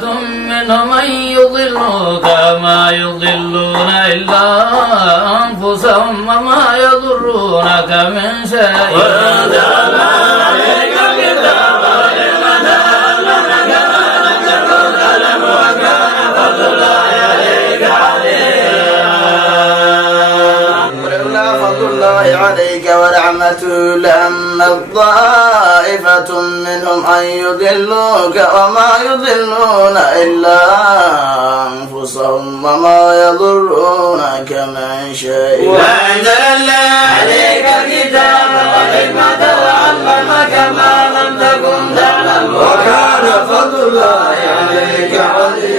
طائفة منهم أن يضلوك وما يضلون إلا أنفسهم وما يضرونك من شيء وأنزلنا عليك الكتاب لمن علمك ما لم تكن تعلم وكان فضل الله عليك ولولا فضل الله عليك ورحمته لهم طائفة منهم أن يضلوك وما يضلون إلا أنفسهم وما يضرونك من شيء وأنزلنا عليك الكتاب والحكمة وعلمك ما لم تكن تعلم وكان فضل الله عليك عظيما